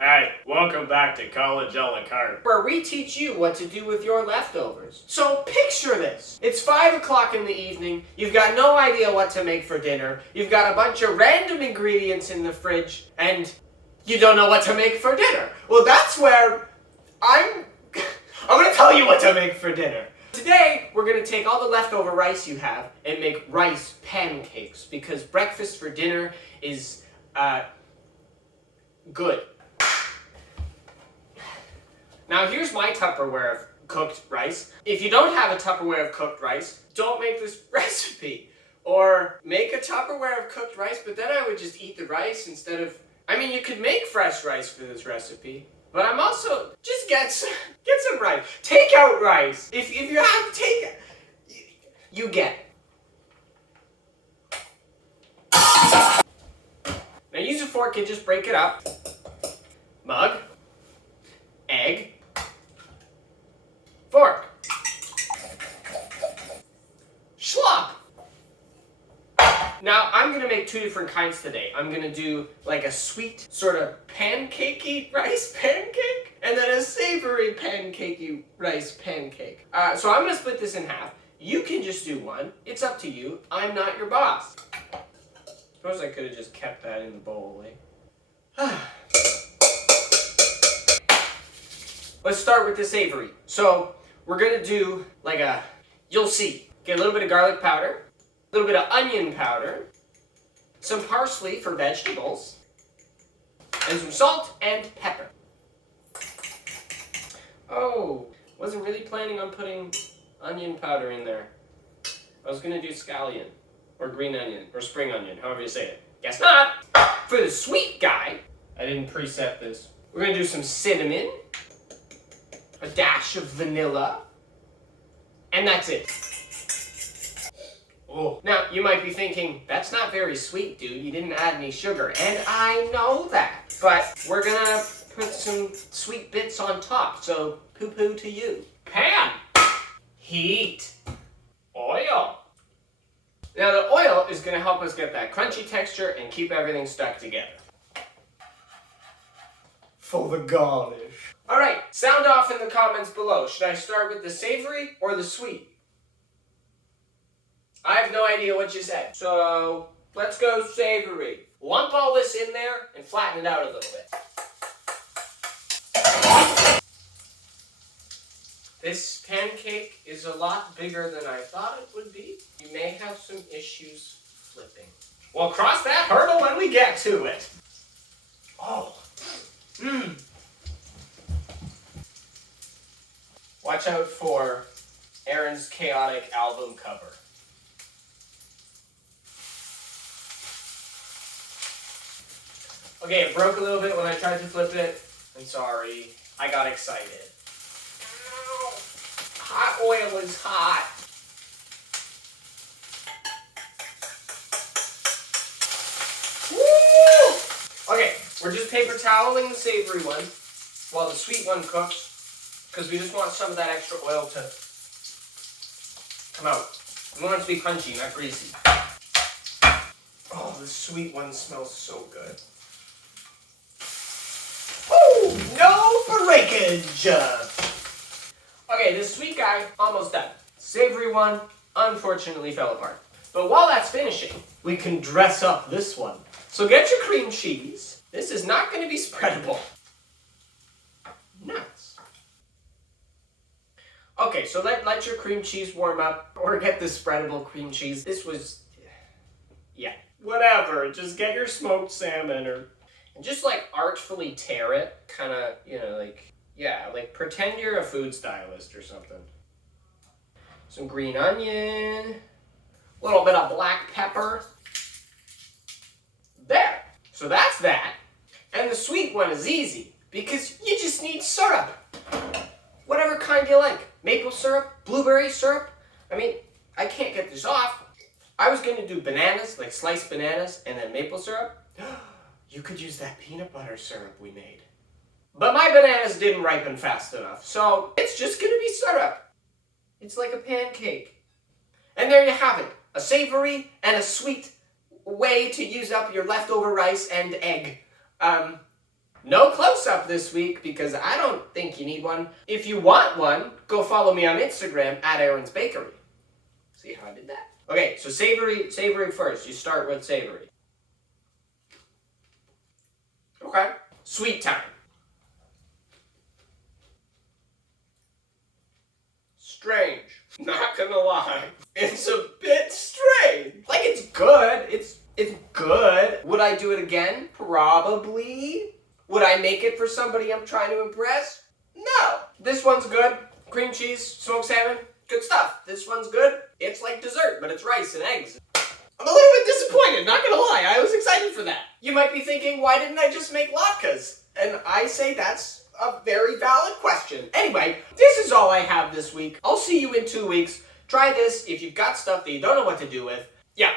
Hi, welcome back to College a la carte, where we teach you what to do with your leftovers. So picture this. It's 5 o'clock in the evening, you've got no idea what to make for dinner, you've got a bunch of random ingredients in the fridge, and you don't know what to make for dinner. Well, that's where I'm gonna tell you what to make for dinner. Today, we're gonna take all the leftover rice you have and make rice pancakes, because breakfast for dinner is, good. Now here's my Tupperware of cooked rice. If you don't have a Tupperware of cooked rice, don't make this recipe. Or make a Tupperware of cooked rice, but then I would just eat the rice instead of... I mean, you could make fresh rice for this recipe, but I'm also... Just get some rice. Takeout rice. If you have takeout, you get. Now use a fork and just break it up. Mug. Egg. Fork. Schlop. Now, I'm gonna make two different kinds today. I'm gonna do like a sweet, sort of pancakey rice pancake, and then a savory pancakey rice pancake. So I'm gonna split this in half. You can just do one. It's up to you. I'm not your boss. Suppose I could have just kept that in the bowl, eh? Let's start with the savory. So we're gonna do like you'll see. Get a little bit of garlic powder, a little bit of onion powder, some parsley for vegetables, and some salt and pepper. Oh, wasn't really planning on putting onion powder in there. I was gonna do scallion, or green onion, or spring onion, however you say it. Guess not! For the sweet guy, I didn't preset this. We're gonna do some cinnamon, a dash of vanilla, and that's it. Oh. Now, you might be thinking, that's not very sweet, dude. You didn't add any sugar. And I know that. But we're gonna put some sweet bits on top, so poo-poo to you. Pan! Heat! Oil! Now, the oil is gonna help us get that crunchy texture and keep everything stuck together. For the garnish. Alright, sound off in the comments below. Should I start with the savory or the sweet? I have no idea what you said. So, let's go savory. Lump all this in there and flatten it out a little bit. This pancake is a lot bigger than I thought it would be. You may have some issues flipping. We'll cross that hurdle when we get to it. Oh. Mmm. Watch out for Aaron's chaotic album cover. Okay, it broke a little bit when I tried to flip it. I'm sorry. I got excited. Ow. Hot oil is hot. Woo! Okay, we're just paper toweling the savory one while the sweet one cooks, because we just want some of that extra oil to come out. We want it to be crunchy, not greasy. Oh, the sweet one smells so good. Oh, no breakage! Okay, this sweet guy, almost done. Savory one, unfortunately fell apart. But while that's finishing, we can dress up this one. So get your cream cheese. This is not going to be spreadable. Nuts. Okay, so let your cream cheese warm up, or get the spreadable cream cheese. This was, yeah, whatever. Just get your smoked salmon, and just like artfully tear it, kind of, you know, like, yeah, like pretend you're a food stylist or something. Some green onion, a little bit of black pepper. There. So that's that. And the sweet one is easy, because you just need syrup. Whatever kind you like. Maple syrup, blueberry syrup. I mean, I can't get this off. I was going to do bananas, like sliced bananas, and then maple syrup. You could use that peanut butter syrup we made. But my bananas didn't ripen fast enough, so it's just going to be syrup. It's like a pancake. And there you have it. A savory and a sweet way to use up your leftover rice and egg. No close-up this week because I don't think you need one. If you want one, go follow me on Instagram at Aaron's Bakery. See how I did that? Okay, so savory first. You start with savory. Okay. Sweet time. Strange. Not gonna lie. It's a bit strange. Like, it's good. It's good. Would I do it again? Probably. Would I make it for somebody I'm trying to impress? No. This one's good. Cream cheese, smoked salmon, good stuff. This one's good. It's like dessert, but it's rice and eggs. I'm a little bit disappointed, not gonna lie. I was excited for that. You might be thinking, why didn't I just make latkes? And I say that's a very valid question. Anyway, this is all I have this week. I'll see you in 2 weeks. Try this if you've got stuff that you don't know what to do with. Yeah,